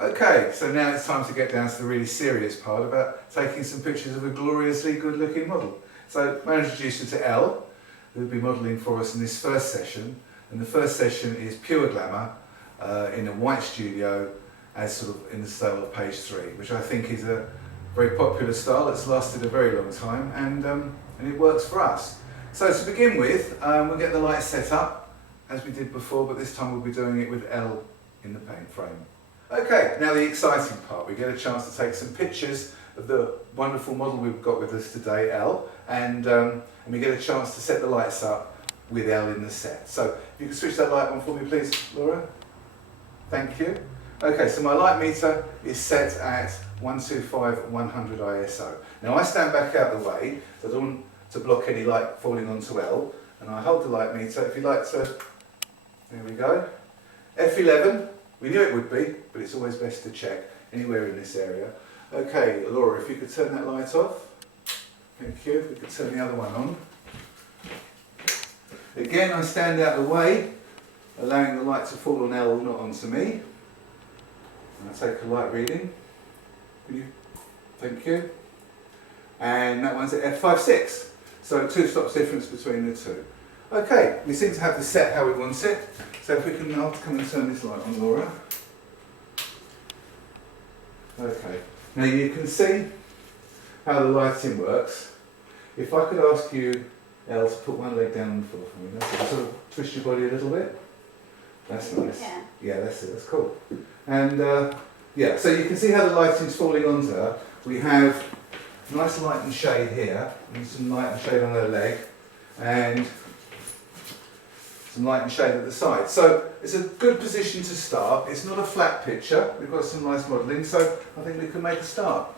Okay, so now it's time to get down to the really serious part about taking some pictures of a gloriously good looking model. So I'm going to introduce you to Elle, who will be modelling for us in this first session. And the first session is pure glamour in a white studio, as sort of in the style of page 3, which I think is a very popular style that's lasted a very long time, and it works for us. So to begin with, we'll get the lights set up as we did before, but this time we'll be doing it with Elle in the paint frame. Okay, now the exciting part. We get a chance to take some pictures of the wonderful model we've got with us today, Elle, and we get a chance to set the lights up with Elle in the set. So if you can switch that light on for me please, Laura. Thank you. Okay, so my light meter is set at 125 100 ISO. Now I stand back out the way, so I don't want to block any light falling onto Elle, and I hold the light meter. If you'd like to, there we go. F11, we knew it would be, but it's always best to check anywhere in this area. Okay, Laura, if you could turn that light off. Thank you. If we could turn the other one on. Again, I stand out the way, allowing the light to fall on Elle, not onto me. And I take a light reading. Thank you. And that one's at F56. So 2 stops difference between the two. Okay, we seem to have the set how we want it. So if we can now come and turn this light on, Laura. Okay, now you can see how the lighting works. If I could ask you, Elle, to put one leg down on the floor for me. That's it. Sort of twist your body a little bit. That's nice. Yeah, that's it. That's cool. And yeah, so you can see how the lighting's falling onto her. We have nice light and shade here, and some light and shade on her leg, and some light and shade at the side. So it's a good position to start. It's not a flat picture. We've got some nice modelling, so I think we can make a start.